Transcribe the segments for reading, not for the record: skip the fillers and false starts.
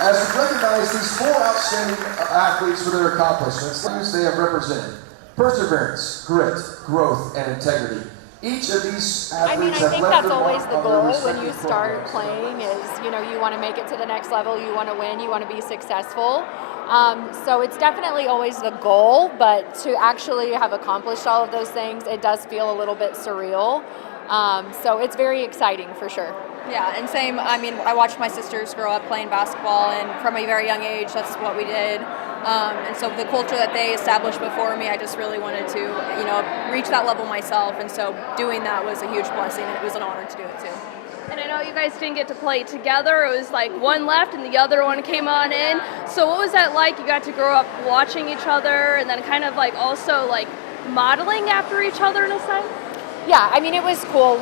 As we recognize these four outstanding athletes for their accomplishments, they have represented perseverance, grit, growth, and integrity. Each of these athletes I think that's always the goal when you start playing is, you want to make it to the next level, you want to win, you want to be successful. So it's definitely always the goal, but to actually have accomplished all of those things, it does feel a little bit surreal. So it's very exciting for sure. Yeah, and same, I watched my sisters grow up playing basketball, and from a very young age, that's what we did. And so the culture that they established before me, I just really wanted to, reach that level myself. And so doing that was a huge blessing, and it was an honor to do it too. And I know you guys didn't get to play together. It was like one left and the other one came on in. So what was that like? You got to grow up watching each other and then kind of like also like modeling after each other in a sense? Yeah, it was cool.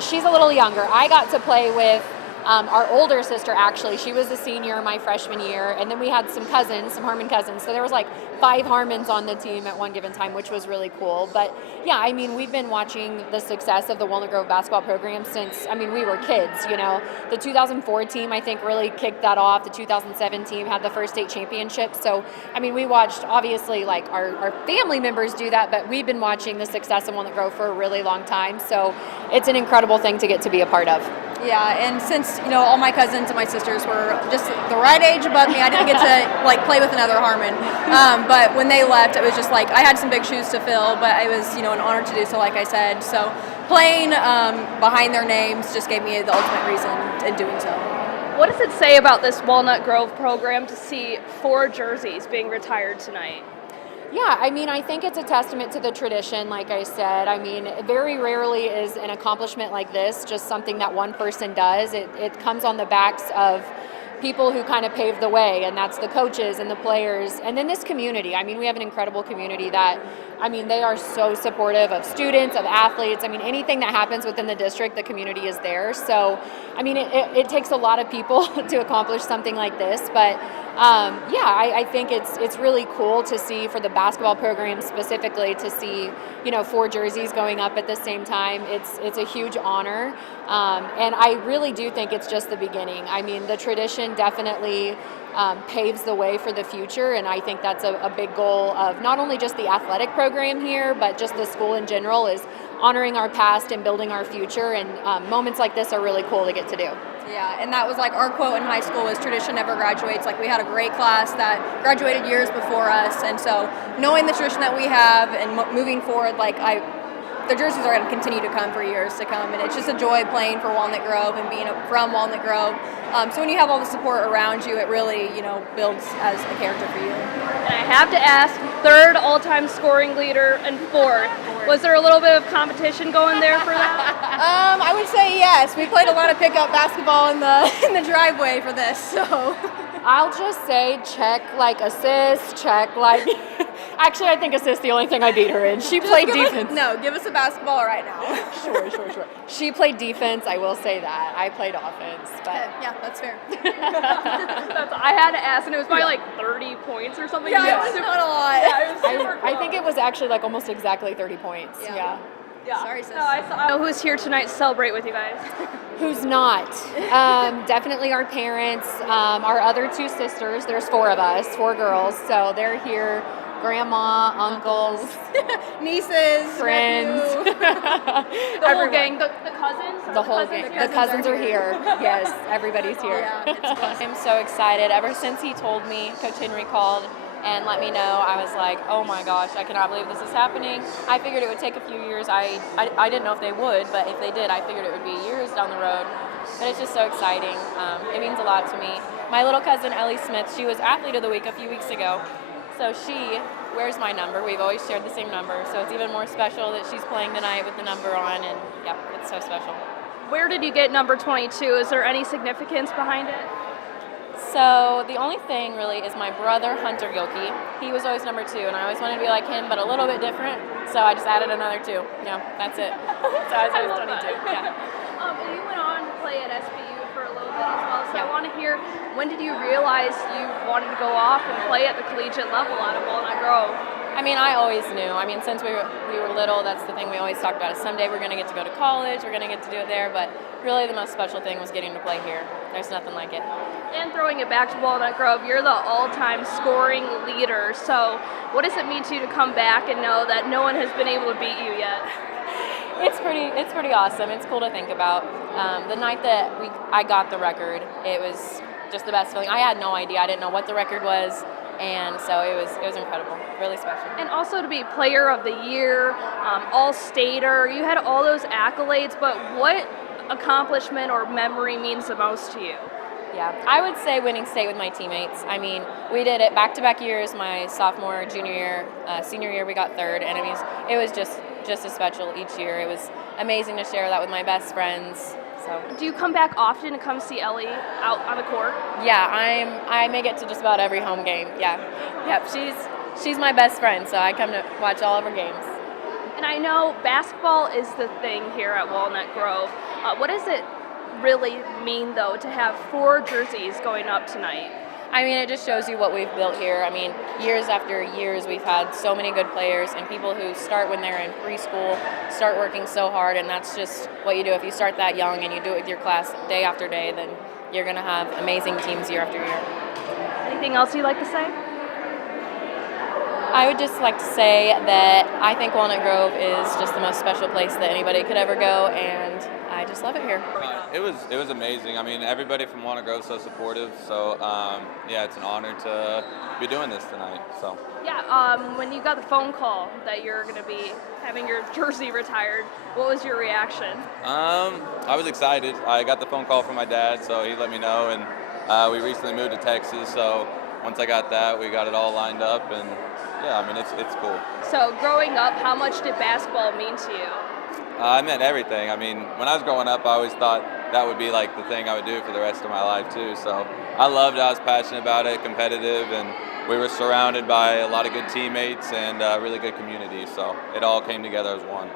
She's a little younger. I got to play with our older sister, actually. She was a senior my freshman year, and then we had some Harmon cousins. So there was like 5 Harmons on the team at one given time, which was really cool. But yeah, we've been watching the success of the Walnut Grove basketball program since, we were kids, The 2004 team, I think, really kicked that off. The 2007 team had the first state championship. So, we watched, obviously, like our family members do that, but we've been watching the success of Walnut Grove for a really long time. So it's an incredible thing to get to be a part of. Yeah, and since, all my cousins and my sisters were just the right age above me, I didn't get to, play with another Harmon. But when they left, it was just like, I had some big shoes to fill, but it was, an honor to do so, like I said. So playing behind their names just gave me the ultimate reason in doing so. What does it say about this Walnut Grove program to see 4 jerseys being retired tonight? Yeah, I think it's a testament to the tradition, like I said. Very rarely is an accomplishment like this just something that one person does. It comes on the backs of people who kind of paved the way, and that's the coaches and the players, and then this community. We have an incredible community that, they are so supportive of students, of athletes. Anything that happens within the district, the community is there. So, it takes a lot of people to accomplish something like this, but I think it's really cool to see, for the basketball program specifically, to see 4 jerseys going up at the same time. It's a huge honor, and I really do think it's just the beginning. The tradition definitely paves the way for the future, and I think that's a big goal of not only just the athletic program here, but just the school in general, is honoring our past and building our future, and moments like this are really cool to get to do. Yeah, and that was like our quote in high school was tradition never graduates. Like, we had a great class that graduated years before us, and so knowing the tradition that we have and moving forward, the jerseys are going to continue to come for years to come, and it's just a joy playing for Walnut Grove and being from Walnut Grove. So when you have all the support around you, it really, builds as a character for you. And I have to ask, 3rd all-time scoring leader and 4th. Was there a little bit of competition going there for that? I would say yes. We played a lot of pickup basketball in the driveway for this, so. I'll just say check assists, actually I think assists the only thing I beat her in. She played defense. Give us a basketball right now. Sure. She played defense, I will say that. I played offense. But yeah, that's fair. I had to ask, and it was probably 30 points or something. Yeah, it was not a lot. Yeah, it was super I think it was actually almost exactly 30 points. Yeah. Sorry, sis. I know who's here tonight to celebrate with you guys. Who's not? Definitely our parents, our other 2 sisters. There's 4 of us, 4 girls, so they're here. Grandma, uncles, nieces, friends, the whole gang, the cousins. The whole gang. The cousins are here. Yes, everybody's here. Yeah, I'm so excited. Ever since he told me, Coach Henry called and let me know, I was like, oh my gosh, I cannot believe this is happening. I figured it would take a few years. I didn't know if they would, but if they did, I figured it would be years down the road. But it's just so exciting. It means a lot to me. My little cousin, Ellie Smith, she was Athlete of the Week a few weeks ago. So she wears my number. We've always shared the same number. So it's even more special that she's playing tonight with the number on. And yeah, it's so special. Where did you get number 22? Is there any significance behind it? So the only thing really is my brother, Hunter Gilkey. He was always number 2, and I always wanted to be like him, but a little bit different. So I just added another 2. Yeah, that's it. So I was always 22. Yeah. You went on to play at SBU for a little bit as well. So Yeah. I want to hear, when did you realize you wanted to go off and play at the collegiate level out of Walnut Grove? I mean, I always knew. I mean, since we were little, that's the thing we always talked about. Is someday we're going to get to go to college, we're going to get to do it there. But really, the most special thing was getting to play here. There's nothing like it. And throwing it back to Walnut Grove, you're the all-time scoring leader. So, what does it mean to you to come back and know that no one has been able to beat you yet? It's pretty awesome. It's cool to think about. The night that I got the record, it was just the best feeling. I had no idea. I didn't know what the record was, and so it was incredible, really special. And also to be Player of the Year, All-Stater, you had all those accolades, but what accomplishment or memory means the most to you? Yeah, I would say winning state with my teammates. I mean, we did it back-to-back years. My sophomore, junior year, senior year, we got third, and it was just as special each year. It was amazing to share that with my best friends. So. Do you come back often to come see Ellie out on the court? Yeah, I make it to just about every home game. Yeah, yep. She's my best friend, so I come to watch all of her games. And I know basketball is the thing here at Walnut Grove. What does it really mean, though, to have 4 jerseys going up tonight? I mean, it just shows you what we've built here. I mean, years after years, we've had so many good players and people who start when they're in preschool, start working so hard, and that's just what you do. If you start that young and you do it with your class day after day, then you're going to have amazing teams year after year. Anything else you'd like to say? I would just like to say that I think Walnut Grove is just the most special place that anybody could ever go, and I just love it here. It was amazing. I mean, everybody from Walnut Grove is so supportive. So yeah, it's an honor to be doing this tonight. So Yeah. When you got the phone call that you're going to be having your jersey retired, what was your reaction? I was excited. I got the phone call from my dad, so he let me know, and we recently moved to Texas. So once I got that, we got it all lined up, and yeah, I mean, it's cool. So growing up, how much did basketball mean to you? I meant everything. I mean, when I was growing up, I always thought that would be like the thing I would do for the rest of my life too. So I loved it. I was passionate about it, competitive, and we were surrounded by a lot of good teammates and a really good community. So it all came together as one.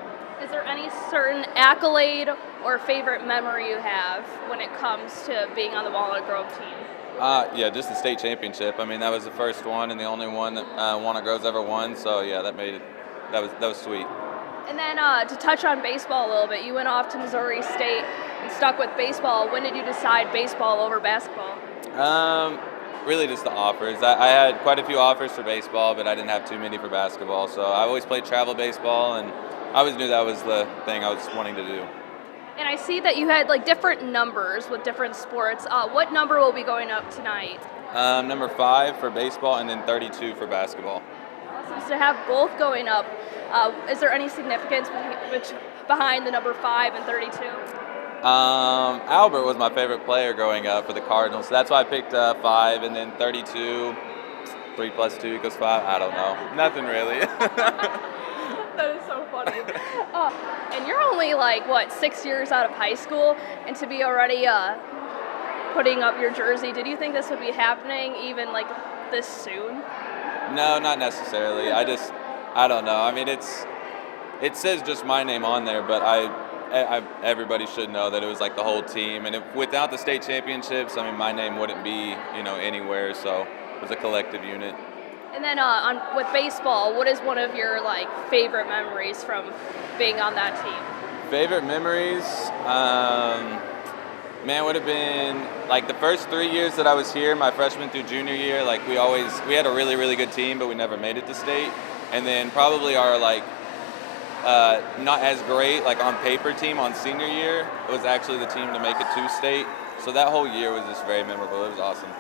Is there any certain accolade or favorite memory you have when it comes to being on the Walnut Grove team? Yeah, just the state championship. I mean, that was the first one and the only one that Walnut Grove's ever won. So yeah, that was sweet. And then to touch on baseball a little bit, you went off to Missouri State and stuck with baseball. When did you decide baseball over basketball? Really just the offers. I had quite a few offers for baseball, but I didn't have too many for basketball. So I always played travel baseball, and I always knew that was the thing I was wanting to do. And I see that you had like different numbers with different sports. What number will be going up tonight? Number 5 for baseball, and then 32 for basketball. Awesome. To have both going up, is there any significance behind the number 5 and 32? Albert was my favorite player growing up for the Cardinals, so that's why I picked 5, and then 32, 3 plus 2 equals 5. I don't know. Nothing really. That is so funny. And you're only 6 years out of high school, and to be already putting up your jersey, did you think this would be happening even this soon? No, not necessarily. I don't know. I mean, it says just my name on there, but everybody should know that it was the whole team. And without the state championships, I mean, my name wouldn't be anywhere. So it was a collective unit. And then with baseball, what is one of your favorite memories from being on that team? Favorite memories? Man, would have been the first 3 years that I was here, my freshman through junior year. We had a really, really good team, but we never made it to state. And then probably our not as great on paper team on senior year was actually the team to make it to state. So that whole year was just very memorable. It was awesome.